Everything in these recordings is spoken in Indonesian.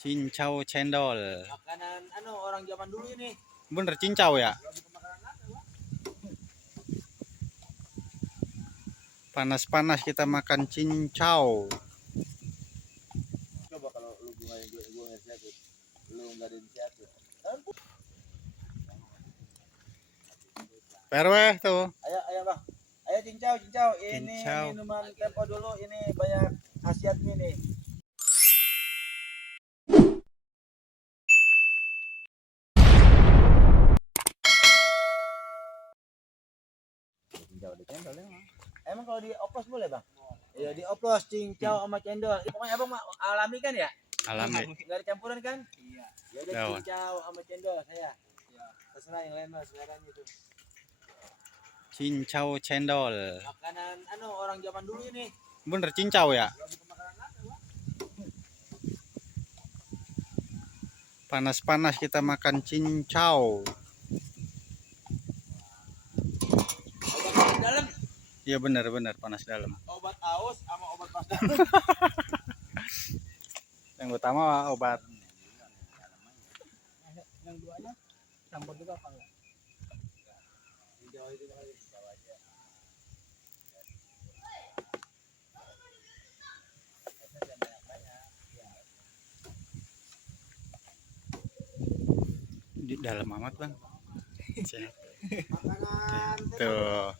Cincau cendol. Makanan orang zaman dulu ini. Bener cincau ya? Panas-panas kita makan cincau. Coba kalau lu gue inisiatif, lu nggak ada inisiatif. Perweh tuh. Ayo bang, ayo cincau. Ini Cincau. minuman tempo dulu, ini banyak khasiatnya nih. Cincau di cendol emang. Emang kalau dioplos boleh bang? Iya dioplos cincau sama cendol. Pokoknya abang alami kan ya? Alami. Nggak ada campuran kan? Iya. Ya udah Daun. cincau sama cendol saya. Iya. Terserah yang lain mas sekarang itu. Cincau cendol. Makanan orang zaman dulu ini. Bener cincau ya? Panas-panas kita makan cincau. Obat dalam. Iya bener panas dalam. Obat aus sama obat pas dalam. Yang utama obat. Yang duanya campur juga apa enggak? Di dalam amat bang. Makanan Tuh.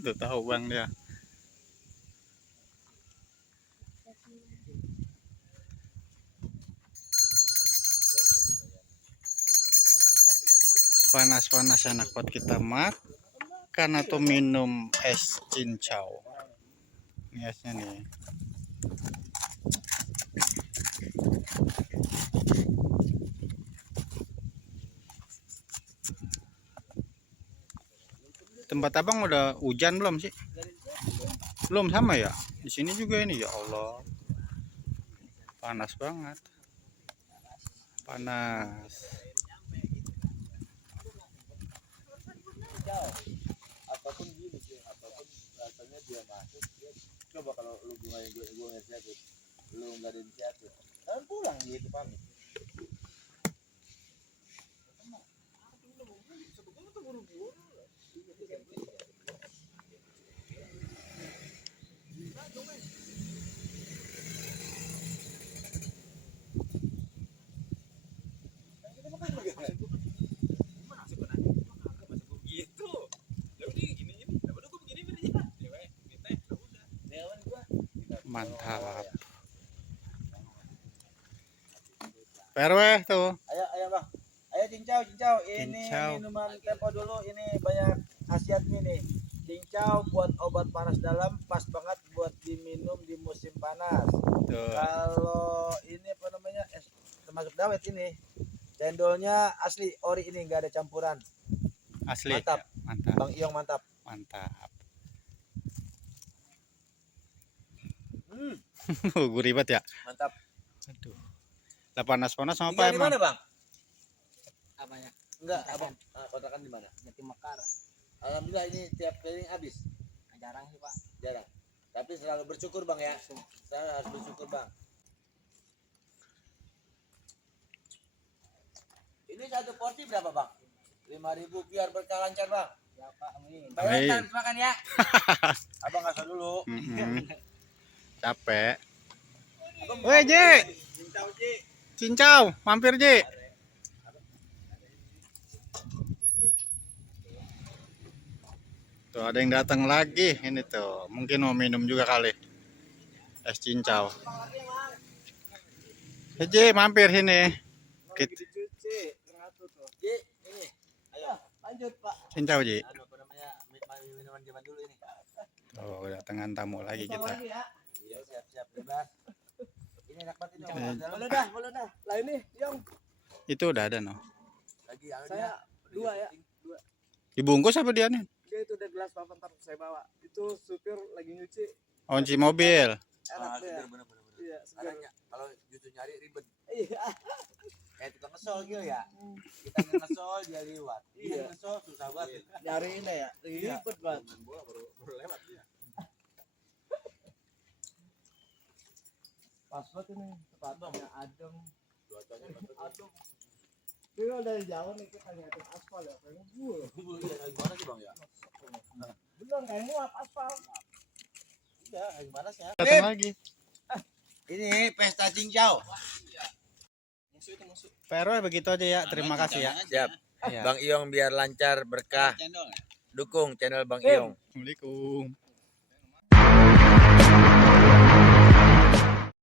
Tuh tahu bang dia. Panas-panas anak pot kita makan atau minum es cincau. Ini esnya nih. Tempat abang udah hujan belum sih? Belum sama ya? Di sini juga ini ya Allah. Panas banget. Panas. apapun gini sih, apapun rasanya dia masuk. Dia, coba kalau lu gue inisiatif, lu nggak ada inisiatif, kan pulang gitu pamit. Mantap. Perweh tuh. Ayo bang, ayo cincau. Ini Cincau. minuman tempo dulu, ini banyak khasiatnya nih. Cincau buat obat panas dalam, pas banget buat diminum di musim panas. Tuh. Kalau ini apa namanya, termasuk dawet ini. Cendolnya asli ori, ini nggak ada campuran. Asli. Mantap. Ya, mantap. Bang Iong mantap. Mantap. Gurih banget ya. Mantap. Aduh. Lah panas-panas sama Tinggal apa di emang? mana bang? Apanya? Enggak, Kontrakan. abang kontrakan di mana? Jati Mekar. Alhamdulillah ini tiap keliling habis. Jarang sih pak. Jarang. Tapi selalu bersyukur bang ya. Saya harus bersyukur bang. Ini satu porsi berapa bang? 5.000 biar berkah lancar bang. Ya pak, amin. Bayar makan ya. Abang ngasih dulu. Capek. Abang Woi Ji, cincau Ji. cincau, mampir Ji. Tuh ada yang datang lagi ini tuh. Mungkin mau minum juga kali. Es cincau. Ji, mampir sini. Dicuci, ngatur tuh. Ji, ini. Ayo, lanjut Pak. Cincau Ji. Apa namanya? Minuman zaman dulu ini. Tuh kedatangan tamu lagi kita. Iya, siap-siap bebas. Ini enak banget ini. Boleh dah. Lah ini, Yong. Itu udah ada no. Lagi saya dua ya. Dua. Dibungkus apa dia nih? Dia itu udah gelas Pak, ntar saya bawa. Itu supir lagi nyuci. Oh, cuci mobil. Enak tuh ya. Bener. Iya, sekarang kalau justru nyari ribet. Iya. Kayak tukang ngesol gitu ya. Kita ngesol dia lewat. Dia ngesol susah banget. Nyari ini ya. Ribet banget. Bola baru lewat ya. Pas banget ini, tempatnya adem. Cuacanya Adem. Ini kalau dari jauh nih kita ngeliatin aspal ya, kayak gue. gimana sih bang ya? Bener kayak nguap aspal. Iya, gimana sih? Datang lagi. Ini pesta cincau. Pak RW begitu aja ya. Terima kasih ya. Siap. Ya. Bang Iong biar lancar berkah. Dukung channel Bang Iong. Assalamualaikum.